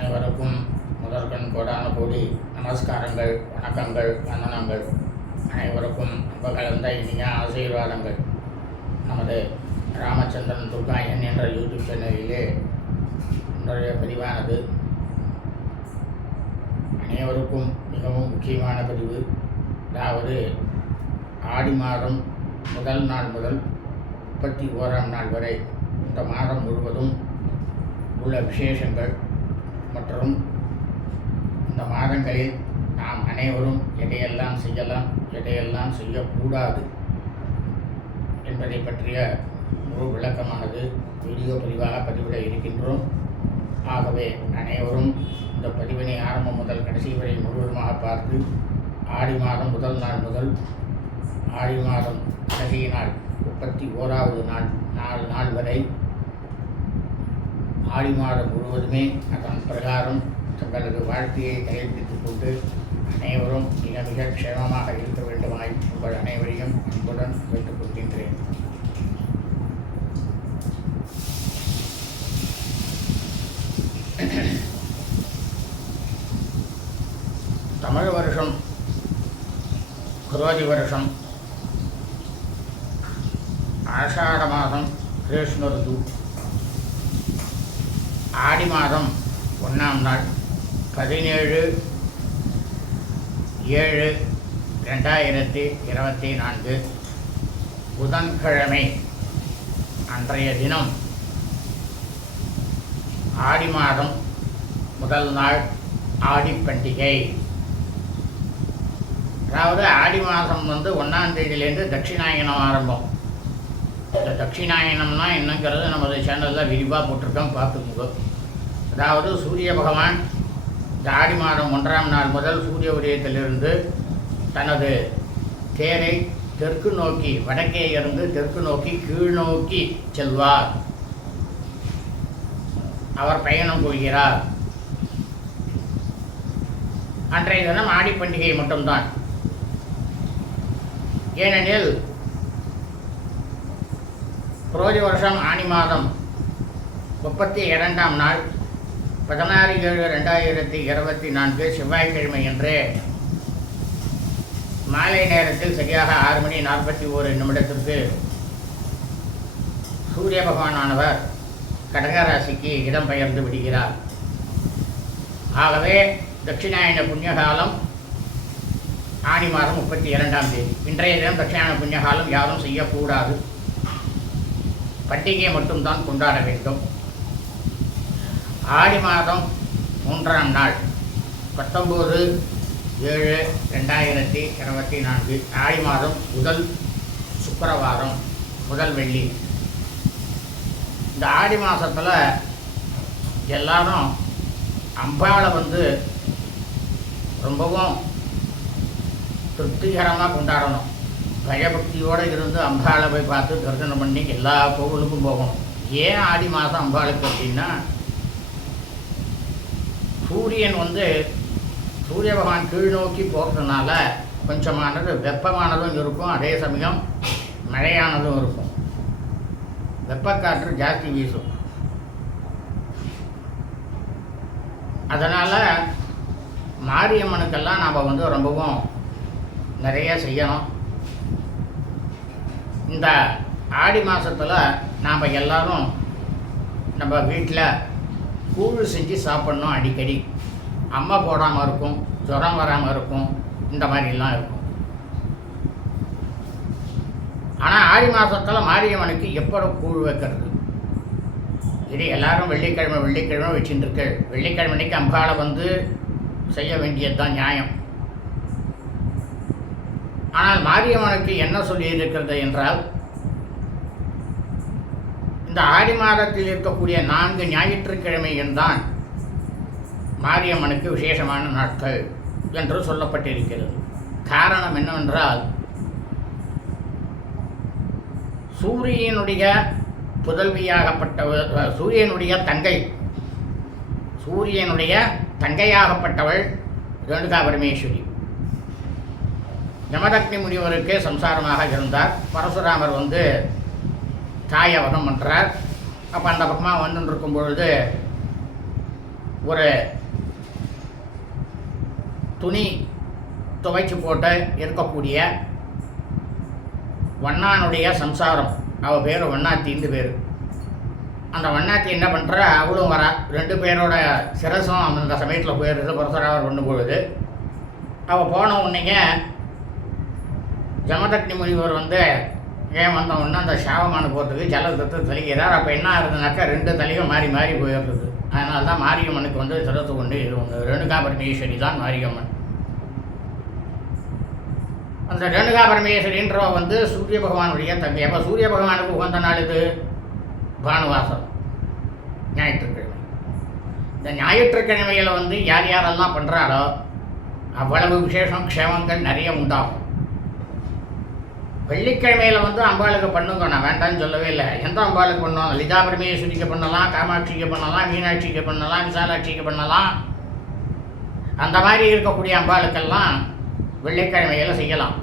அனைவருக்கும் முதற்கண் கோடான கோடி நமஸ்காரங்கள் வணக்கங்கள் வந்தனங்கள். அனைவருக்கும் அன்பு கலந்த இனிய ஆசீர்வாதங்கள். நமது ராமச்சந்திரன் துர்காயன் என்ற யூடியூப் சேனலிலே இன்றைய பதிவானது. அனைவருக்கும் மிகவும் முக்கியமான பதிவு. அதாவது ஆடி மாதம் முதல் நாள் முதல் முப்பத்தி ஓராம் நாள் வரை இந்த மாதம் முழுவதும் உள்ள விசேஷங்கள். மற்றும் இந்த மாதங்களில் நாம் அனைவரும் எதையெல்லாம் செய்யலாம் எதையெல்லாம் செய்யக்கூடாது என்பதை பற்றிய முழு விளக்கமானது வீடியோ பதிவாக பதிவிட இருக்கின்றோம். ஆகவே அனைவரும் இந்த பதிவினை ஆரம்பம் முதல் கடைசி வரை முழுவதுமாக பார்த்து ஆடி மாதம் முதல் நாள் முதல் ஆடி மாதம் கடைசி நாள் முப்பத்தி ஓராவது நாள் நாலு நாள் வரை ஆடி மாதம் முழுவதுமே அதன் பிரகாரம் தங்களது வாழ்க்கையை கையெழுத்திட்டுக் கொண்டு அனைவரும் மிக மிக க்ஷேமமாக இருக்க வேண்டுமாய் உங்கள் அனைவரையும் அன்புடன் கேட்டுக்கொள்கின்றேன் தமிழ் வருஷம் குரோதி வருஷம் ஆஷாட மாதம் கிருஷ்ணர் தூ ஆடி மாதம் ஒன்றாம் நாள் பதினேழு ஏழு ரெண்டாயிரத்தி இருபத்தி நான்கு புதன்கிழமை அன்றைய தினம் ஆடி மாதம் முதல் நாள் ஆடி பண்டிகை. அதாவது ஆடி மாதம் வந்து ஒன்றாம் தேதியிலேருந்து தட்சிணாயனம் ஆரம்பம். இந்த தட்சிணாயனம்னா என்னங்கிறது நமது சேனலில் விரிவாக போட்டிருக்கோம் பார்த்துக்கோங்க. அதாவது சூரிய பகவான் இந்த ஆடி மாதம் ஒன்றாம் நாள் முதல் சூரிய உதயத்திலிருந்து தனது தேரை தெற்கு நோக்கி வடக்கே இருந்து தெற்கு நோக்கி கீழ் நோக்கி செல்வார். அவர் பயணம் கொள்கிறார். அன்றைய தினம் ஆடி பண்டிகை மட்டும்தான். ஏனெனில் புரோதி வருஷம் ஆனி மாதம் முப்பத்தி இரண்டாம் நாள் பதினாறு ஏழு ரெண்டாயிரத்தி இருபத்தி நான்கு செவ்வாய்க்கிழமை என்று மாலை நேரத்தில் சரியாக ஆறு மணி நாற்பத்தி ஓரு நிமிடத்திற்கு சூரிய பகவானானவர் கடகராசிக்கு இடம்பெயர்ந்து விடுகிறார். ஆகவே தட்சிணாயன புண்ணியகாலம் ஆணி மாதம் முப்பத்தி இரண்டாம் தேதி. இன்றைய தினம் தட்சிணாயன புண்ணியகாலம் யாரும் செய்யக்கூடாது. பண்டிகையை மட்டும்தான் கொண்டாட வேண்டும். ஆடி மாதம் மூன்றாம் நாள் பத்தொம்போது ஏழு ரெண்டாயிரத்தி இருபத்தி நான்கு. ஆடி மாதம் முதல் சுக்கரவாரம் முதல் வெள்ளி. இந்த ஆடி மாதத்தில் எல்லாரும் அம்பாவை வந்து ரொம்பவும் திருப்திகரமாக கொண்டாடணும். பயபக்தியோடு இருந்து அம்பாளை போய் பார்த்து தரிசனம் பண்ணி எல்லா கோவிலுக்கும் போகணும். ஏன் ஆடி மாதம் அம்பாளுக்கு அப்படின்னா சூரியன் வந்து சூரிய பகவான் கீழ் நோக்கி போகிறதுனால கொஞ்சமானது வெப்பமானதும் இருக்கும் அதே சமயம் மழையானதும் இருக்கும். வெப்பக்காற்று ஜாஸ்தி வீசும். அதனால் மாரியம்மனுக்கெல்லாம் நாம் வந்து ரொம்பவும் நிறைய செய்யணும். இந்த ஆடி மாதத்தில் நாம் எல்லோரும் நம்ம வீட்டில் கூழ் செஞ்சு சாப்பிட்ணும் அடிக்கடி. அம்மா போடாமல் இருக்கும் ஜுரம் வராமல் இருக்கும் இந்த மாதிரிலாம் இருக்கும். ஆனால் ஆடி மாதத்தில் மாரியம்மனுக்கு எப்போ கூழ் வைக்கிறது? இது எல்லாரும் வெள்ளிக்கிழமை வெள்ளிக்கிழமை வச்சுட்டுருக்கு வெள்ளிக்கிழமைக்கு வெள்ளிக்கிழமை அன்னைக்கு வந்து செய்ய வேண்டியது தான் நியாயம். ஆனால் மாரியம்மனுக்கு என்ன சொல்லியிருக்கிறது என்றால் இந்த ஆடி மாதத்தில் இருக்கக்கூடிய நான்கு ஞாயிற்றுக்கிழமைகள் தான் மாரியம்மனுக்கு விசேஷமான நாட்கள் என்று சொல்லப்பட்டிருக்கிறது. காரணம் என்னவென்றால் சூரியனுடைய புதல்வியாகப்பட்டவள் சூரியனுடைய தங்கை சூரியனுடைய தங்கையாகப்பட்டவள் ரேணுகா பரமேஸ்வரி. யமதக்னி முனிவருக்கு சம்சாரமாக இருந்தார். பரசுராமர் வந்து தாயை வதம் பண்ணுறார் அப்போ அந்த பக்கமாக வந்துட்டு இருக்கும் பொழுது ஒரு துணி துவைச்சு போட்டு இருக்கக்கூடிய வண்ணானுடைய சம்சாரம். அவள் பேர் வண்ணாத்தின்னு பேர். அந்த வண்ணாத்தி என்ன பண்ணுறா அவளும் வரா. ரெண்டு பேரோட சிரசம் அந்த சமயத்தில் போயிடுறது பரசுராமர் பண்ணும் பொழுது அவள் போன உடனேங்க ஜமதக்னி முனிவர் வந்து ஏன் வந்தவுடனே அந்த சாவமான போகிறதுக்கு ஜலத்தத்தை தெளிக்கிறார். அப்போ என்ன ஆகுதுனாக்கா ரெண்டு தலையும் மாறி மாறி போயிடுறது. அதனால தான் மாரியம்மனுக்கு வந்து சிரத்து கொண்டு இது ஒன்று ரேணுகா பரமேஸ்வரி தான் மாரியம்மன். அந்த ரேணுகா பரமேஸ்வரின்றவ வந்து சூரிய பகவானுடைய தங்கை அப்போ சூரிய பகவானுக்கு உகந்த நாள் இது பானுவாசம். ஞாயிற்றுக்கிழமை. இந்த ஞாயிற்றுக்கிழமையில் வந்து யார் யாரெல்லாம் பண்ணுறாளோ அவ்வளவு விசேஷம் க்ஷேமங்கள் நிறைய உண்டாகும். வெள்ளிக்கிழமையில் வந்து அம்பாளுக்கு பண்ணுங்க நான் வேண்டாம்னு சொல்லவே இல்லை. எந்த அம்பாளுக்கு பண்ணுவோம் லலிதா பரமேஸ்வரிக்கு பண்ணலாம் காமாட்சிக்கு பண்ணலாம் மீனாட்சிக்கு பண்ணலாம் விசாலாட்சிக்கு பண்ணலாம். அந்த மாதிரி இருக்கக்கூடிய அம்பாளுக்கெல்லாம் வெள்ளிக்கிழமையில் செய்யலாம்.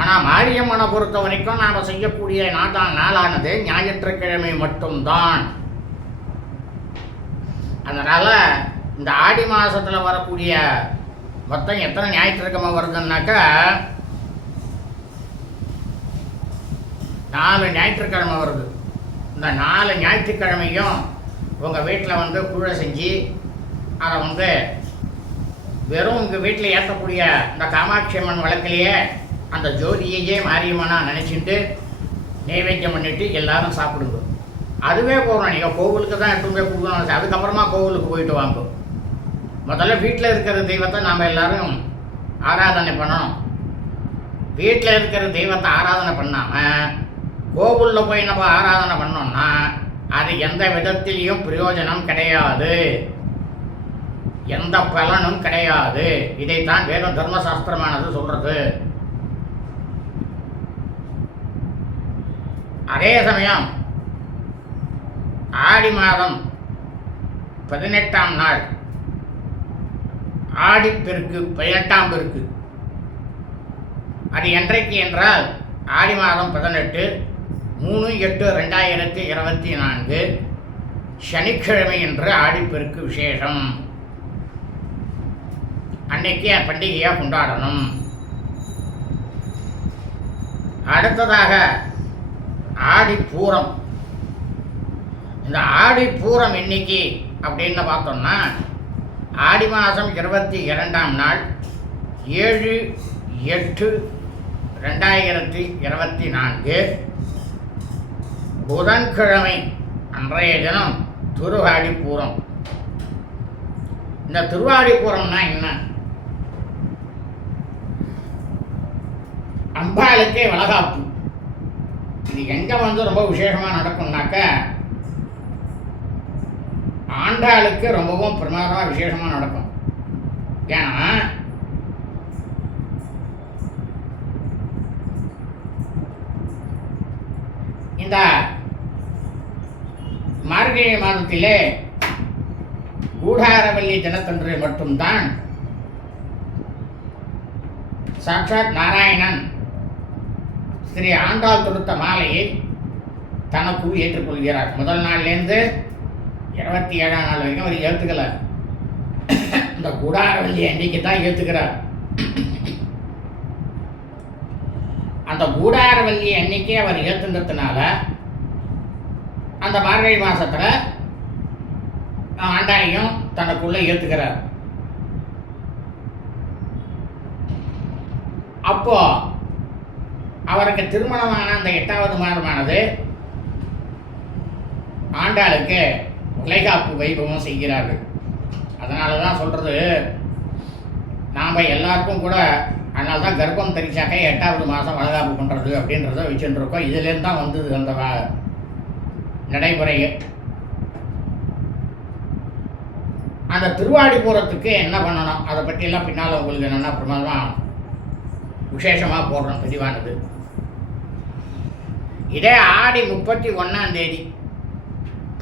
ஆனால் மாரியம்மனை பொறுத்த வரைக்கும் நாம் செய்யக்கூடிய நாதா நாளானது ஞாயிற்றுக்கிழமை மட்டும்தான். அதனால் இந்த ஆடி மாதத்தில் வரக்கூடிய மொத்தம் எத்தனை ஞாயிற்றுக்கிழமை வருதுன்னாக்கா நாலு ஞாயிற்றுக்கிழமை வருது. இந்த நாலு ஞாயிற்றுக்கிழமையும் உங்கள் வீட்டில் வந்து கூழை செஞ்சு அதை வந்து வெறும் உங்கள் வீட்டில் ஏற்றக்கூடிய இந்த காமாட்சி அம்மன் வழக்கிலேயே அந்த ஜோதியையே மாரியம்மனா நினச்சிட்டு நைவேத்தியம் பண்ணிட்டு எல்லாரும் சாப்பிடுங்க. அதுவே போகணும் நீங்கள் கோவிலுக்கு தான் எடுத்துன்னு போய் கொடுக்கணும். அதுக்கப்புறமா கோவிலுக்கு போயிட்டு வாங்க. முதல்ல வீட்டில் இருக்கிற தெய்வத்தை நாம் எல்லோரும் ஆராதனை பண்ணணும். வீட்டில் இருக்கிற தெய்வத்தை ஆராதனை பண்ணாமல் கோகுலில் போய் நம்ம ஆராதனை பண்ணோம்னா அது எந்த விதத்திலையும் பிரயோஜனம் கிடையாது. எந்த பலனும் கிடையாது. இதைத்தான் வேதம் தர்மசாஸ்திரமானது சொல்றது. அதே சமயம் ஆடி மாதம் பதினெட்டாம் நாள் ஆடிப்பெருக்கு பதினெட்டாம் பெருக்கு. அது என்றைக்கு என்றால் ஆடி மாதம் பதினெட்டு மூணு எட்டு ரெண்டாயிரத்தி இருபத்தி நான்கு சனிக்கிழமை என்று ஆடிப்பெருக்கு விசேஷம். அன்னைக்கு பண்டிகையாக கொண்டாடணும். அடுத்ததாக ஆடிப்பூரம். இந்த ஆடிப்பூரம் இன்னைக்கு அப்படின்னு பார்த்தோம்னா ஆடி மாதம் இருபத்தி இரண்டாம் நாள் ஏழு எட்டு ரெண்டாயிரத்தி இருபத்தி நான்கு. புதன்கிழமை அன்றைய தினம் திருவாடிப்பூரம் இந்த திருவாடிப்பூரம்னா என்ன? அம்பாளுக்கே வளகாப்பு. இது எங்கே வந்து ரொம்ப விசேஷமாக நடக்கும்னாக்க ஆண்டாளுக்கு ரொம்பவும் பிரமாதமாக விசேஷமாக நடக்கும். ஏன்னா இந்த மார்கழி மாதத்திலே கூடாரவல்லி தினத்தன்று மட்டும்தான் சாட்சாத் நாராயணன் ஸ்ரீ ஆண்டாள் தொடுத்த மாலையை தனக்குள் ஏற்றுக்கொள்கிறார். முதல் நாள்லேருந்து இருபத்தி ஏழாம் நாள் வரைக்கும் அவர் ஏற்றுக்கல இந்த குடாரவல்லி அன்னைக்கு தான் ஏற்றுக்கிறார் அந்த கூடாரவல்லி அன்னைக்கே அவர் ஏற்றுன்றதுனால அந்த மார்கழி மாதத்தில் ஆண்டாளையும் தனக்குள்ளே ஏற்றுக்கிறார் அப்போ அவருக்கு திருமணமான அந்த எட்டாவது மாதமானது ஆண்டாளுக்கு உலைகாப்பு வைபவம் செய்கிறார்கள். அதனால தான் சொல்கிறது நாம் எல்லாருக்கும் கூட அதனால தான் கர்ப்பம் தெரிச்சாக்க எட்டாவது மாதம் வளகாப்பு பண்ணுறது அப்படின்றத வச்சுட்டுருக்கோம் இதுலேருந்து தான் வந்தது அந்த நடைமுறை. அந்த திருவாடிபுரத்துக்கு என்ன பண்ணணும்? அதை பற்றியெல்லாம் பின்னால் உங்களுக்கு என்னென்னா பிரமாதமாக விசேஷமாக போடுறோம் பதிவானது. இதே ஆடி முப்பத்தி ஒன்றாம் தேதி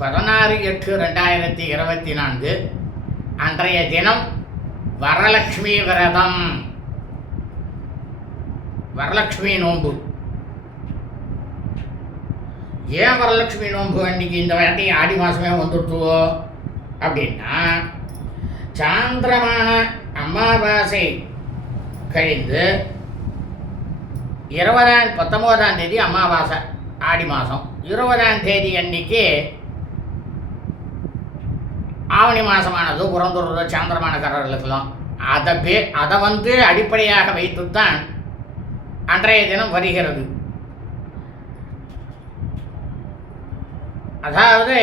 பதினாறு எட்டு ரெண்டாயிரத்தி இருபத்தி நான்கு அன்றைய தினம் வரலட்சுமி விரதம். வரலட்சுமி நோன்பு. ஏன் வரலட்சுமி நோன்பு அன்னைக்கு இந்த வாட்டி ஆடி மாதமே வந்துட்டுவோ அப்படின்னா சாந்திரமான அமாவாசை கழிந்து இருபதாம் பத்தொம்போதாம் தேதி அமாவாசை ஆடி மாதம் இருபதாம் தேதி அன்னைக்கு ஆவணி மாதமானது புறந்துடுறது சாந்திரமானக்காரர்களுக்கெல்லாம் அதை பே அதை வந்து அடிப்படையாக வைத்து தான் அன்றைய தினம் வருகிறது. அதாவது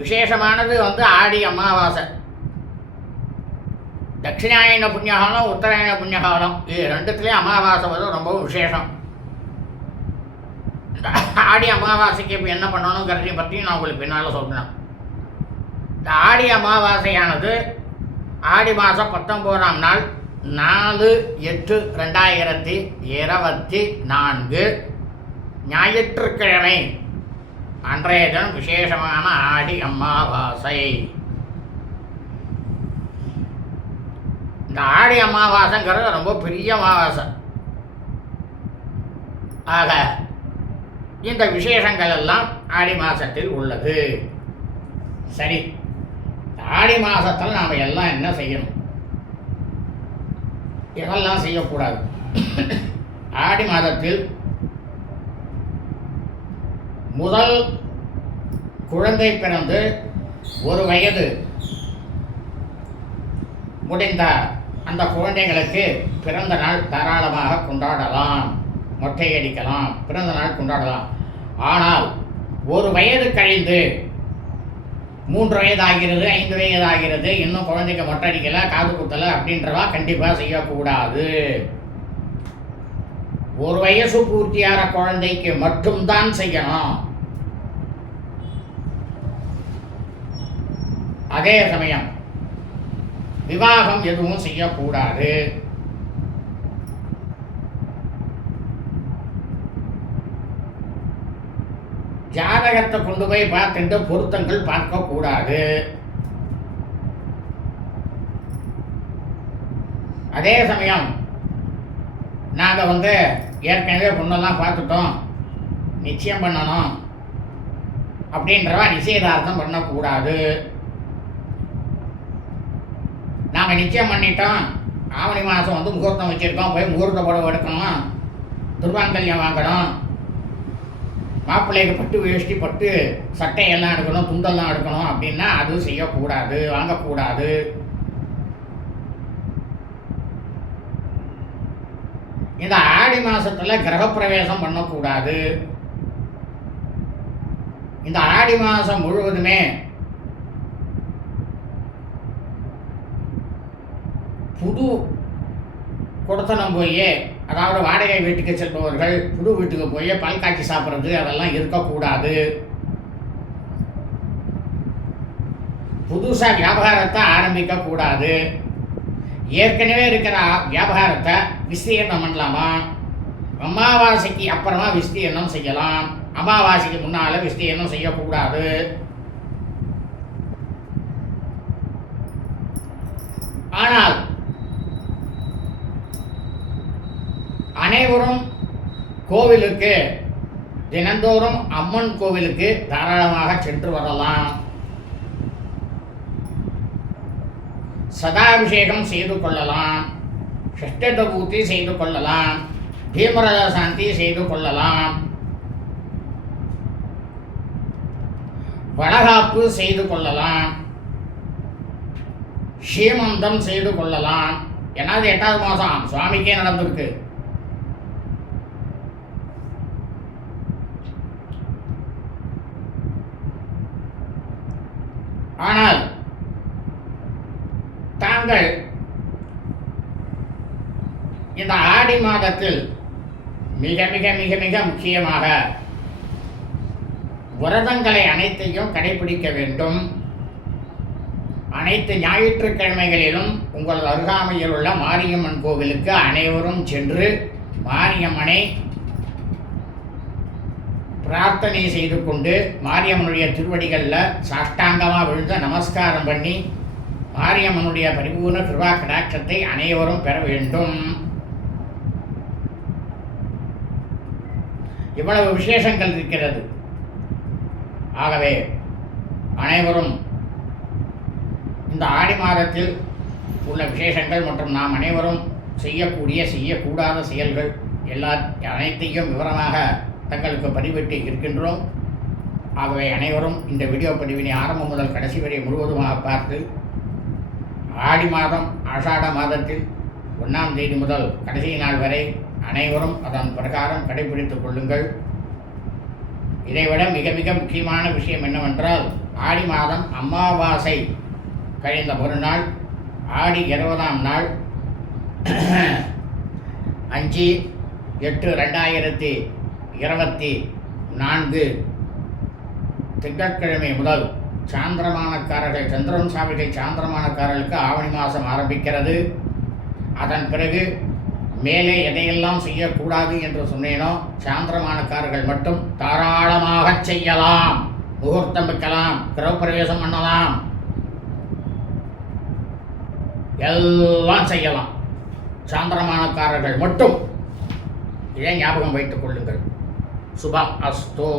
விசேஷமானது வந்து ஆடி அமாவாசை. தட்சிணாயன புண்ணியகாலம் உத்தராயண புண்ணியகாலம் இது ரெண்டுத்துலேயும் அமாவாசை வந்து ரொம்பவும் விசேஷம். இந்த ஆடி அமாவாசைக்கு இப்போ என்ன பண்ணணுங்கிறதையும் பற்றி நான் உங்களுக்கு பின்னால் சொல்கிறேன் இந்த ஆடி அமாவாசையானது ஆடி மாதம் பத்தொம்போதாம் நாள் நாலு எட்டு ரெண்டாயிரத்தி இருபத்தி நான்கு ஞாயிற்றுக்கிழமை. அன்றைய தினம் விசேஷமான ஆடி அமாவாசை இந்த ஆடி அமாவாசைங்கிறது ரொம்ப பெரிய அமாவாசை ஆக இந்த விசேஷங்கள் எல்லாம் ஆடி மாதத்தில் உள்ளது. சரி இந்த ஆடி மாதத்தில் நாம் எல்லாம் என்ன செய்யணும்? இதெல்லாம் செய்யக்கூடாது? ஆடி மாதத்தில் முதல் குழந்தை பிறந்து ஒரு வயது முடிந்த அந்த குழந்தைகளுக்கு பிறந்த நாள் தாராளமாக கொண்டாடலாம். மொட்டையடிக்கலாம் பிறந்த நாள் கொண்டாடலாம். ஆனால் ஒரு வயது கழிந்து மூன்று வயதாகிறது ஐந்து வயதாகிறது இன்னும் குழந்தைக்கு மொட்டை அடிக்கலை காது குத்தலை அப்படின்றவா கண்டிப்பாக செய்யக்கூடாது. ஒரு வயசு பூர்த்தியான குழந்தைக்கு மட்டும்தான் செய்யணும். அதே சமயம் விவாகம் எதுவும் செய்யக்கூடாது. ஜாதகத்தை கொண்டு போய் பார்த்துட்டு பொருத்தங்கள் பார்க்கக்கூடாது. அதே சமயம் நாங்கள் வந்து ஏற்கனவே பொண்ணெல்லாம் பார்த்துட்டோம். நிச்சயம் பண்ணணும். அப்படின்றவா நிச்சயதார்த்தம் பண்ணக்கூடாது. நாங்கள் நிச்சயம் பண்ணிட்டோம். ஆவணி மாதம் வந்து முகூர்த்தம் வச்சுருக்கோம். போய் முகூர்த்த புடவை எடுக்கணும். துர்வாங்கல்யம் வாங்கணும். மாப்பிள்ளைக்கு பட்டு வேஷ்டி பட்டு சட்டையெல்லாம் எடுக்கணும் துண்டெல்லாம் எடுக்கணும். அப்படின்னா அது செய்யக்கூடாது வாங்கக்கூடாது இந்த ஆடி மாதத்தில் கிரகப்பிரவேசம் பண்ணக்கூடாது. இந்த ஆடி மாதம் முழுவதுமே புது கொடுத்தனம் போய் அதாவது வாடகை வீட்டுக்கு செல்பவர்கள் புது வீட்டுக்கு போய் பால் காய்ச்சி சாப்பிட்றது அதெல்லாம் இருக்கக்கூடாது. புதுசாக வியாபாரத்தை ஆரம்பிக்க கூடாது ஏற்கனவே இருக்கிற வியாபாரத்தை விஸ்தீர்ணம் பண்ணலாமா? அமாவாசைக்கு அப்புறமா விஸ்தீர்ணம் செய்யலாம். அமாவாசைக்கு முன்னால விஸ்தீர்ணம் செய்யக்கூடாது. ஆனால் அனைவரும் கோவிலுக்கு தினந்தோறும் அம்மன் கோவிலுக்கு தாராளமாக சென்று வரலாம். சதாபிஷேகம் செய்து கொள்ளலாம். ஷஷ்டபூர்த்தி செய்து கொள்ளலாம். பீமரத சாந்தி செய்து கொள்ளலாம். வளகாப்பு செய்து கொள்ளலாம். ஸ்ரீமந்தம் செய்து கொள்ளலாம். ஏன்னா அது எட்டாவது மாதம் சுவாமிக்கே நடந்திருக்கு. ஆனால் தாங்கள் இந்த ஆடி மாதத்தில் மிக மிக மிக மிக முக்கியமாக விரதங்களை அனைத்தையும் கடைபிடிக்க வேண்டும். அனைத்து ஞாயிற்றுக்கிழமைகளிலும் உங்கள் அருகாமையில் உள்ள மாரியம்மன் கோவிலுக்கு அனைவரும் சென்று மாரியம்மனை பிரார்த்தனை செய்து கொண்டு மாரியம்மனுடைய திருவடிகளில் சாஷ்டாங்கமாக விழுந்து நமஸ்காரம் பண்ணி மாரியம்மனுடைய பரிபூர்ண கிருபா கடாட்சத்தை அனைவரும் பெற வேண்டும். இவ்வளவு விசேஷங்கள் இருக்கிறது. ஆகவே அனைவரும் இந்த ஆடி மாதத்தில் உள்ள விசேஷங்கள் மற்றும் நாம் அனைவரும் செய்யக்கூடிய செய்யக்கூடாத செயல்கள் எல்லா அனைத்தையும் விவரமாக தங்களுக்கு பதிவிட்டு இருக்கின்றோம். ஆகவே அனைவரும் இந்த வீடியோ பதிவினை ஆரம்பம் முதல் கடைசி வரை முழுவதுமாக பார்த்து ஆடி மாதம் ஆஷாட மாதத்தில் ஒன்றாம் தேதி முதல் கடைசி நாள் வரை அனைவரும் அதன் பிரகாரம் கடைபிடித்துக் கொள்ளுங்கள். இதைவிட மிக மிக முக்கியமான விஷயம் என்னவென்றால் ஆடி மாதம் அமாவாசை கழிந்த மறுநாள் ஆடி இருபதாம் நாள் அஞ்சு எட்டு ரெண்டாயிரத்தி இருபத்தி நான்கு திங்கட்கிழமை முதல் சாந்திரமானக்காரர்கள் சந்திரன் சாமிகள் சாந்திரமானக்காரர்களுக்கு ஆவணி மாதம் ஆரம்பிக்கிறது. அதன் பிறகு மேலே எதையெல்லாம் செய்யக்கூடாது என்று சொன்னேனோ சாந்திரமானக்காரர்கள் மட்டும் தாராளமாக செய்யலாம். முகூர்த்தம் வைக்கலாம் கிரகப்பிரவேசம் பண்ணலாம். எல்லாம் செய்யலாம். சாந்திரமானக்காரர்கள் மட்டும் இதை ஞாபகம் வைத்துக் கொள்ளுங்கள். சுபா அஸ்தோ.